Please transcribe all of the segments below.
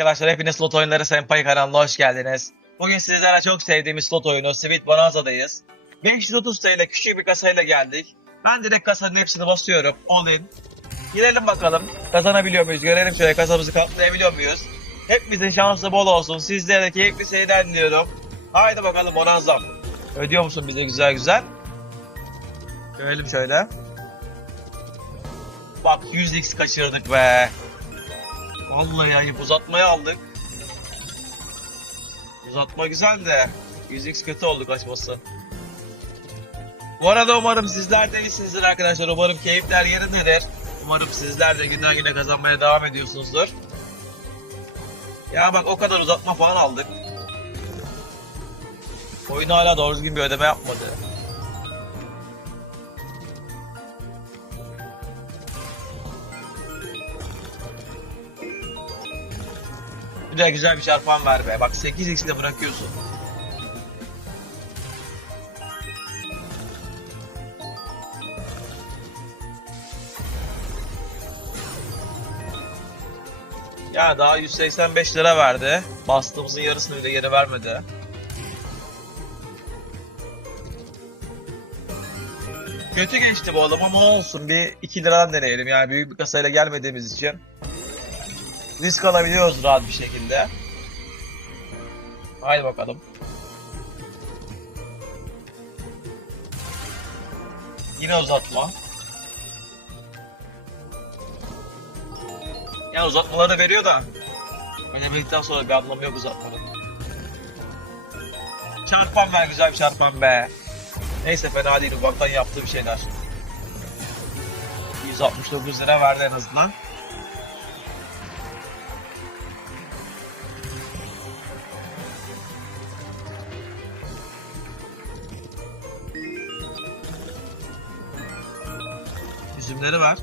arkadaşlar hepiniz slot oyunları Senpai kanalına hoş geldiniz. Bugün sizlere çok sevdiğimiz slot oyunu Sweet Bonanza'dayız. 530 TL küçük bir kasayla geldik. Ben direkt kasanın hepsini basıyorum. All in. Girelim bakalım. Kazanabiliyor muyuz? Görelim şöyle kasamızı kaplayabiliyor muyuz? Hepimizin şansı bol olsun. Sizlere de keyifli seyirler diliyorum. Haydi bakalım Bonanza'm. Ödüyor musun bize güzel güzel? Görelim şöyle. Bak 100x kaçırdık be. Vallahi yani uzatmayı aldık. Uzatma güzel de 100x kötü oldu kaçması. Bu arada umarım sizler de iyisinizdir arkadaşlar. Umarım keyifler yerindedir. Umarım sizler de günden güne kazanmaya devam ediyorsunuzdur. Ya bak o kadar uzatma falan aldık. Oyun hala doğru düzgün bir ödeme yapmadı. De güzel bir çarpan ver be. Bak 8x'i de bırakıyorsun. Ya daha 185 lira verdi. Bastığımızın yarısını bile geri vermedi. Kötü geçti bu oğlum ama olsun. Bir 2 liradan deneyelim yani büyük bir kasayla gelmediğimiz için. Risk alabiliyoruz rahat bir şekilde. Haydi bakalım. Yine uzatma. Ya uzatmaları veriyor da. Ödemedikten sonra bir anlamı yok uzatmanın. Çarpan ver güzel bir çarpan be. Neyse fena değil ufaktan yaptığı bir şeyler. 169 lira verdi en azından. Üzümleri ver.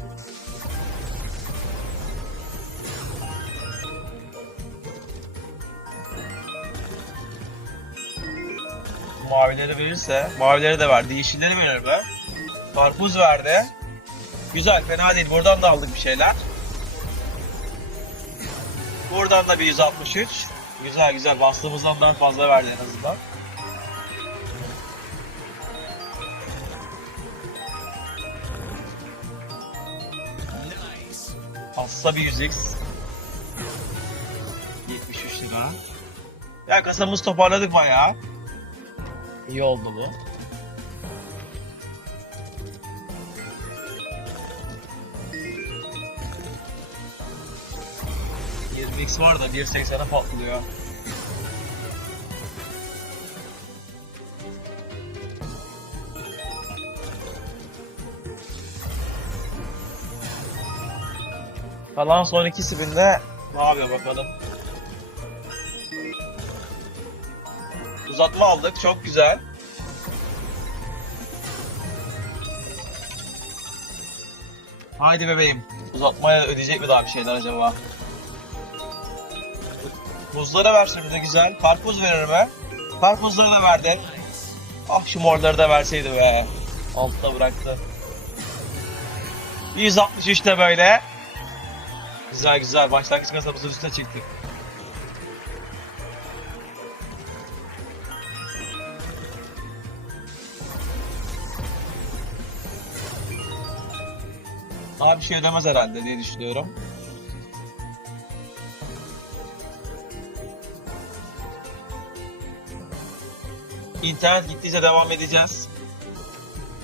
Mavileri verirse, mavileri de verdi, yeşilleri verir be. Karpuz verdi. Güzel, fena değil. Buradan da aldık bir şeyler. Buradan da bir 163. Güzel güzel, bastığımızdan daha fazla verdi en azından. Hassa bir 100x. 73 lira. Ya kasamızı toparladık bayağı. İyi oldu bu. x var da 1.80'e patlıyor. Kalan son iki spinde ne yapıyor bakalım. Uzatma aldık. Çok güzel. Haydi bebeğim. Uzatmaya ödeyecek mi daha bir şeyler acaba? Buzları ver şimdi güzel. Karpuz verir mi? Karpuzları da verdi. Ah şu morları da verseydi be. Altta bıraktı. 163'te böyle. Güzel güzel. Başlangıç kasamızın üstüne çıktık. Daha bir şey ödemez herhalde diye düşünüyorum. İnternet gittiyse devam edeceğiz.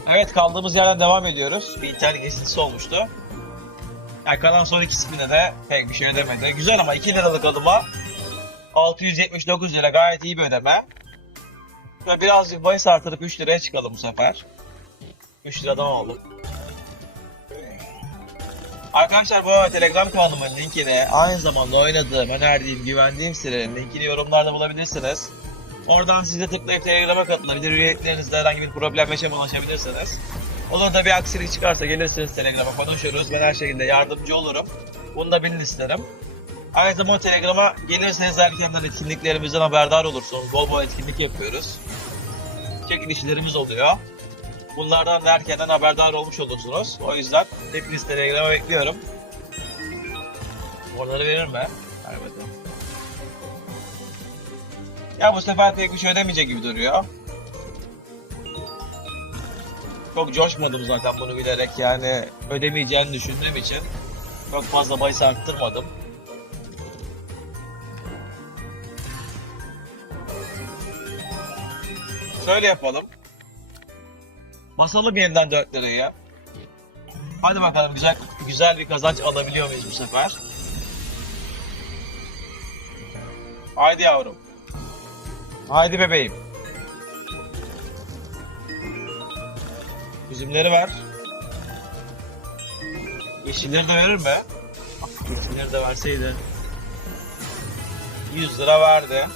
Evet kaldığımız yerden devam ediyoruz. Bir internet kesintisi olmuştu. Yani kalan son ikisine de pek bir şey ödemedi. Güzel ama 2 liralık adıma 679 lira gayet iyi bir ödeme. Ve birazcık bahis artırıp 3 liraya çıkalım bu sefer. 3 liradan aldım. Arkadaşlar bu arada Telegram kanalımın linkini aynı zamanda oynadığım, önerdiğim, güvendiğim sitelerin linkini yorumlarda bulabilirsiniz. Oradan size tıklayıp Telegram'a katılabilir, üyeliklerinizde herhangi bir problem yaşama ulaşabilirsiniz. Olur da bir aksilik çıkarsa gelirsiniz Telegram'a konuşuruz. Ben her şekilde yardımcı olurum. Bunu da bilin isterim. Aynı zamanda Telegram'a gelirseniz erkenden etkinliklerimizden haberdar olursunuz. Bol bol etkinlik yapıyoruz. Çekilişlerimiz oluyor. Bunlardan da erkenden haberdar olmuş olursunuz. O yüzden hepiniz Telegram'a bekliyorum. Oraları verir mi? Bakalım. Ya bu sefer pek bir şey ödemeyecek gibi duruyor. Çok coşmadım zaten bunu bilerek yani ödemeyeceğini düşündüğüm için çok fazla bahis arttırmadım. Şöyle yapalım. Basalım yeniden 4 lirayı. Hadi bakalım güzel güzel bir kazanç alabiliyor muyuz bu sefer? Haydi yavrum. Haydi bebeğim. Üzümleri ver. Yeşilleri de verir mi? Yeşilleri de verseydi. 100 lira verdi.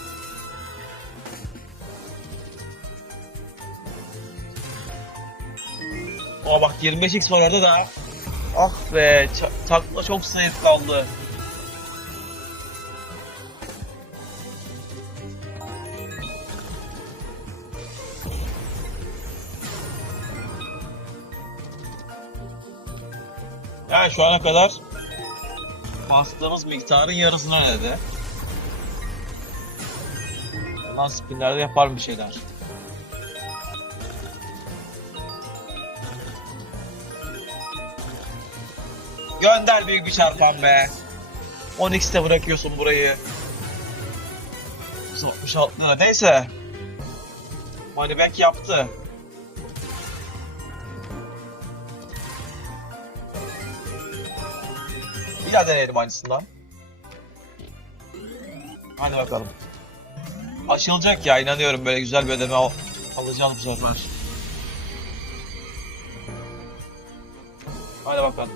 Aa bak 25x var orada da. Ah be takla çok zayıf kaldı. Yani şu ana kadar bastığımız miktarın yarısına nerede? Lan spinlerde yapar bir şeyler. Gönder büyük bir çarpan be. 10x'te bırakıyorsun burayı. 66 lira neyse. Moneyback yaptı. Bir daha deneyelim aynısından. Hadi bakalım. Açılacak ya inanıyorum böyle güzel bir ödeme al alacağım sefer. Hadi bakalım.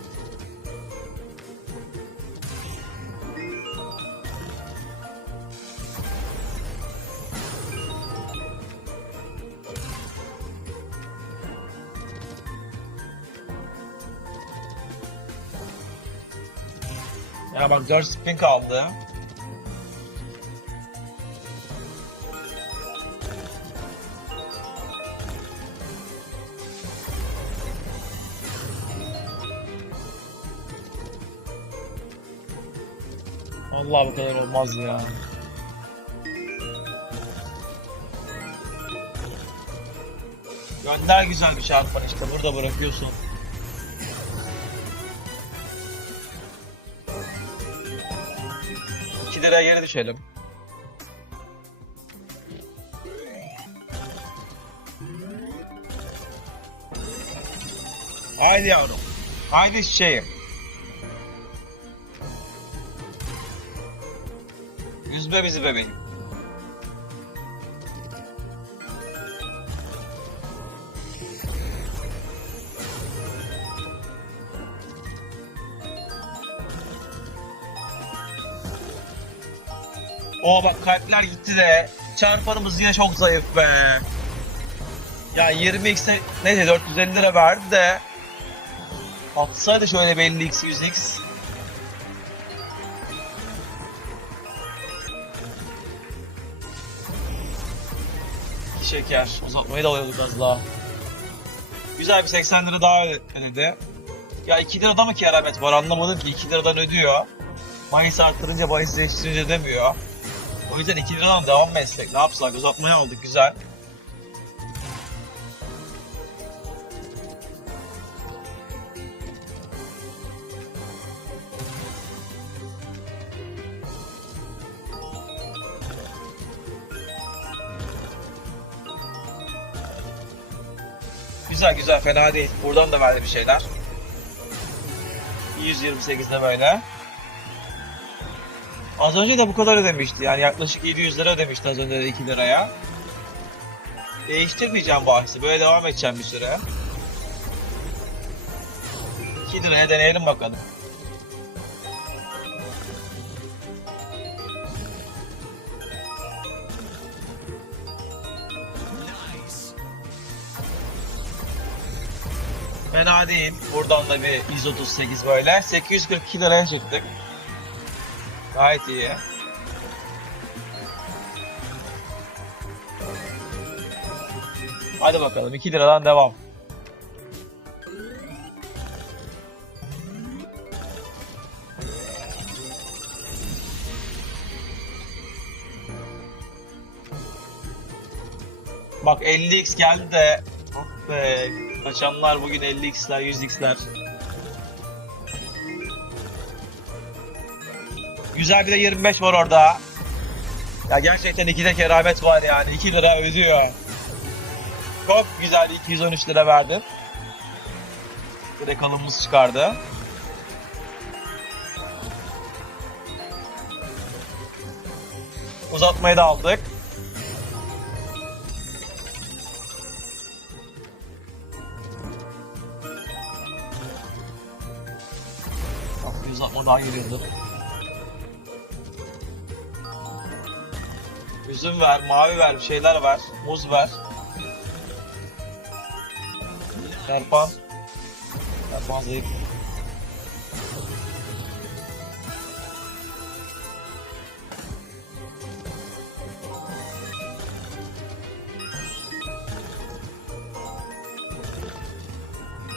Ya bak 4 spin kaldı. Allah bu kadar olmaz ya. Gönder güzel bir çarpan işte burada bırakıyorsun. İki liraya geri düşelim. Haydi yavrum. Haydi çiçeğim. Üzme bizi bebeğim. O bak kalpler gitti de çarpanımız yine çok zayıf be. Ya 20x'e neyse 450 lira verdi de atsaydı şöyle bir 50x 100x. İki şeker. Uzatmayı da alıyorduk az daha. Güzel bir 80 lira daha ödedi. Ya 2 lirada mı keramet var anlamadım ki 2 liradan ödüyor. Bahis arttırınca bahis değiştirince demiyor. O yüzden 2 liradan devam mı etsek? Ne yapsak? Uzatmaya aldık güzel. Güzel güzel fena değil. Buradan da verdi bir şeyler. 128'de böyle. Az önce de bu kadar ödemişti. Yani yaklaşık 700 lira ödemişti az önce de 2 liraya. Değiştirmeyeceğim bahsi. Böyle devam edeceğim bir süre. 2 liraya deneyelim bakalım. Fena değil. Buradan da bir 138 böyle. 842 liraya çıktık. Gayet iyi. Hadi bakalım 2 liradan devam. Bak 50x geldi de. Oh be. Kaçanlar bugün 50x'ler 100x'ler. Güzel bir de 25 var orada. Ya gerçekten ikide keramet var yani. 2 lira ödüyor. Çok güzel 213 lira verdim. Direkt alımımız çıkardı. Uzatmayı da aldık. Bir uzatma daha geliyordu. Üzüm ver, mavi ver, bir şeyler ver, muz ver. Serpan. Serpan zayıf.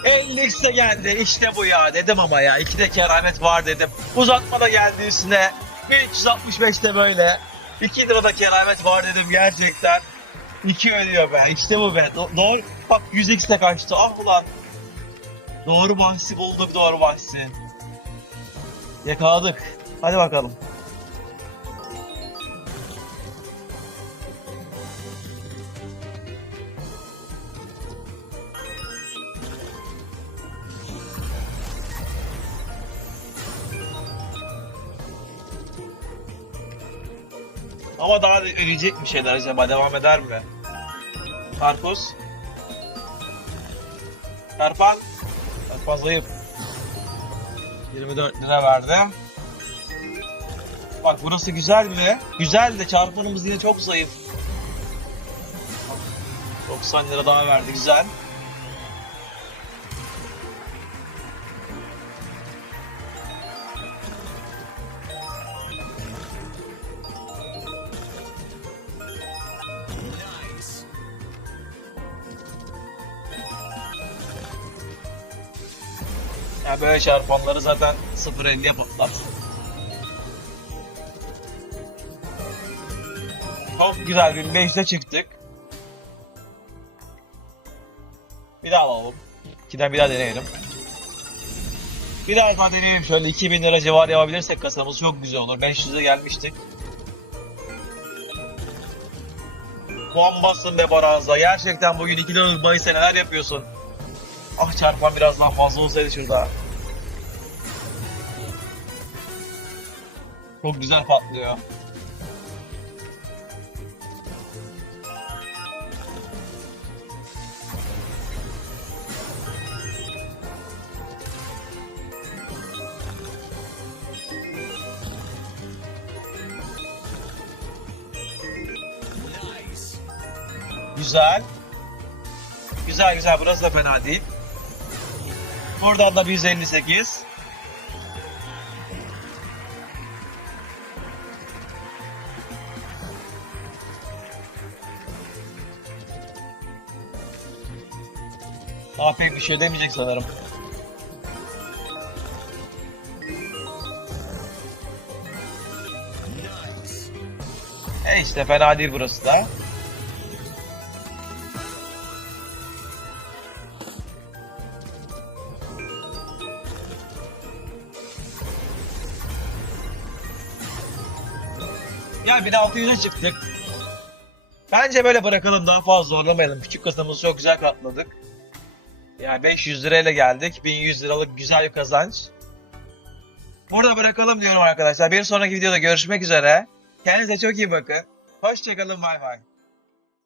Ellikse geldi işte bu ya dedim ama ya iki de keramet var dedim. Uzatma da geldi üstüne. 365'te böyle. 2 lirada keramet var dedim gerçekten. 2 ödüyor be işte bu be. Do- doğru bak 100x'te kaçtı ah ulan. Doğru bahsi bulduk doğru bahsi. Yakaladık. Hadi bakalım. Ama daha da ödeyecek mi şeyler acaba? Devam eder mi? Karpuz. Karpan. Karpan zayıf. 24 lira verdi. Bak burası güzel mi? Güzel de çarpanımız yine çok zayıf. 90 lira daha verdi güzel. Böyle çarpanları zaten 0.50'ye patlar. Çok güzel bir 5'e çıktık. Bir daha alalım. İkiden bir daha deneyelim. Bir daha daha deneyelim şöyle 2000 lira civarı yapabilirsek kasamız çok güzel olur. 500'e gelmiştik. Bombasın be Baranza. Gerçekten bugün 2 liralık bahis neler yapıyorsun? Ah çarpan biraz daha fazla olsaydı şurada. Çok güzel patlıyor. Güzel. Güzel güzel burası da fena değil. Buradan da bir 158. Daha pek bir şey demeyecek sanırım. E işte fena değil burası da. Ya 1600'e çıktık. Bence böyle bırakalım daha fazla zorlamayalım. Küçük kasamızı çok güzel katladık. Ya 500 lirayla geldik. 1100 liralık güzel bir kazanç. Burada bırakalım diyorum arkadaşlar. Bir sonraki videoda görüşmek üzere. Kendinize çok iyi bakın. Hoşçakalın bay bay.